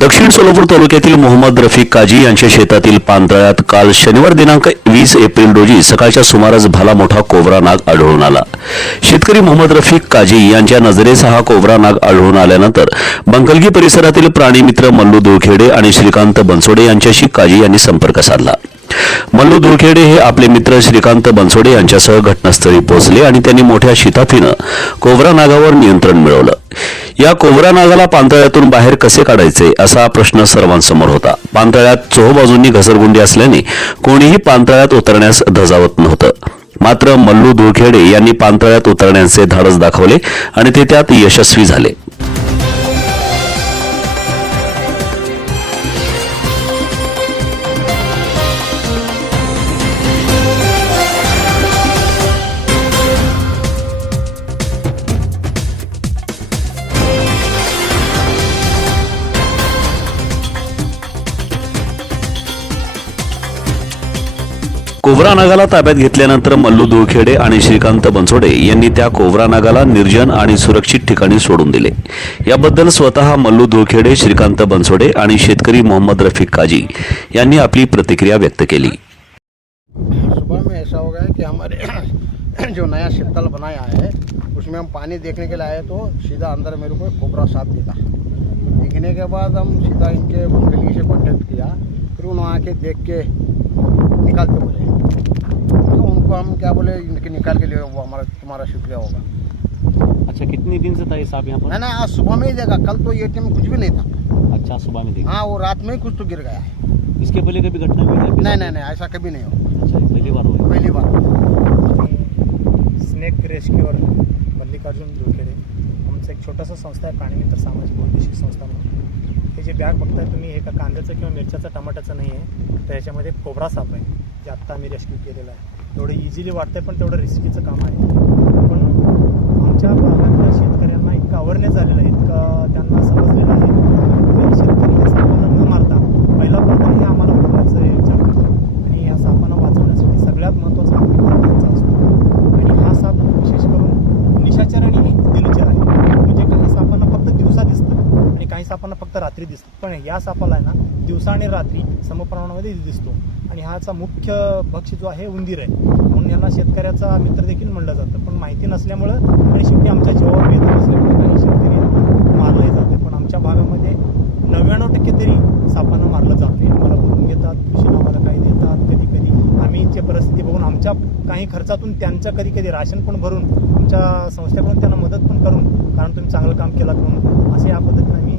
दक्षिण सोलापूर तालुक्यातील मोहम्मद रफीक काजी यांच्या शेतातील पानतळ्यात काल शनिवार दिनांक वीस एप्रिल रोजी सकाळच्या सुमारास भला मोठा कोबरा नाग आढळून आला. शेतकरी मोहम्मद रफीक काजी यांच्या नजरेस हा कोबरा नाग आढळून आल्यानंतर बंकलगी परिसरातील प्राणीमित्र मल्लू दुळखेडे आणि श्रीकांत बनसोडे यांच्याशी काजी यांनी संपर्क साधला. मल्लू दुळखेडे हे आपले मित्र श्रीकांत बनसोडे यांच्यासह घटनास्थळी पोहोचले आणि त्यांनी मोठ्या शिताफीनं कोबरा नागावर नियंत्रण मिळवलं. या कोबरा नागाला पांतळ्यातून बाहेर कसे काढायचे असा प्रश्न सर्वांसमोर होता. पांतळ्यात चोहबाजूंनी घसरगुंडी असल्याने कोणीही पांतळ्यात उतरण्यास धजावत नव्हतं. मात्र मल्लू धुळखेडे यांनी पांतळ्यात उतरण्याचे धाडस दाखवले आणि ते त्यात यशस्वी झाले. कोबरा नागाला ताब्यात घेतल्यानंतर मल्लू दुळखेडे आणि श्रीकांत बनसोडे यांनी त्या कोबरा नागाला निर्जन आणि सुरक्षित ठिकाणी सोडून दिले. याबद्दल स्वतः मल्लू दुळखेडे श्रीकांत बनसोडे आणि शेतकरी मोहम्मद रफिक काजी यांनी आपली प्रतिक्रिया व्यक्त केली. सुबह में ऐसा हो गया कि हमारे जो नया शीतल बनाया है उसमें हम पानी देखने के लिए आए तो सीधा अंदर मेरे को कोबरा सांप दिखा दिखने के बाद हम सीधा इनके मंगली से कॉन्टेक्ट किया। फिर उन्होंने आके देख के निकालते बोले। तो उनको हम क्या बोले इनके निकाल के लिए वो हमारा तुम्हारा शुक्रिया होगा। अच्छा कितने दिन से था ये सांप यहाँ नहीं ना ना आज सुबह में ही देगा कल तो ये टाइम कुछ भी नहीं था। अच्छा सुबह में देखा। हाँ वो रात में ही कुछ तो गिर गया। है इसके पहले कभी घटना हुई नहीं नहीं नहीं ऐसा कभी नहीं हो अच्छा पहली बार हुआ। पहली बार। स्नेक रेस्क्यूअर मल्लिकार्जुन दुर्खेडे आमचं एक छोटंसं संस्था आहे प्राणीमित्र सामाजिक उद्देशिक संस्था म्हणून. हे जे बॅग बघताय तुम्ही हे का कांद्याचं किंवा मिरच्याचं टमाट्याचं नाही आहे तर ह्याच्यामध्ये कोबरा साप आहे जे आत्ता आम्ही रेस्क्यू केलेलं आहे. तेवढं इझिली वाटतंय पण तेवढं रिस्कीचं काम आहे पण आमच्या भागातल्या शेतकऱ्यांना इतकं अवेअरनेस झालेलं आहे इतकं त्यांना समजलेलं आहे की शेतकरी ह्या सापांना न मारता पहिला प्रथम हे आम्हाला महत्त्वाचं आहे विचार आणि ह्या सापांना वाचवण्यासाठी सगळ्यात महत्त्वाचा आपली कांद्याचा असतो आणि हा साप विशेष करून निशाचर आणि दिनचर आहे म्हणजे काही सापांना फक्त दिवसा दिसतं आणि काही सापांना फक्त रात्री दिसतात पण या सापाला आहे ना दिवसा आणि रात्री समप्रमाणामध्ये दिसतो. आणि ह्याचा मुख्य भक्ष जो आहे उंदीर आहे. म्हणून यांना शेतकऱ्याचा मित्र देखील म्हणलं जातं. पण माहिती नसल्यामुळं आणि शेवटी आमच्या जीवावर येत नसल्यामुळे काही शेतकरी मारले जाते. पण आमच्या भागामध्ये नव्याण्णव टक्के तरी सापांना मारलं जाते आम्हाला बोलून घेतात कृषी आम्हाला काही देतात. कधी कधी आम्ही जे परिस्थिती बघून आमच्या काही खर्चातून त्यांचं कधी कधी राशन पण भरून आमच्या संस्थेकडून त्यांना मदत पण करून कारण तुम्ही चांगलं काम केलात म्हणून असे या पद्धतीने आम्ही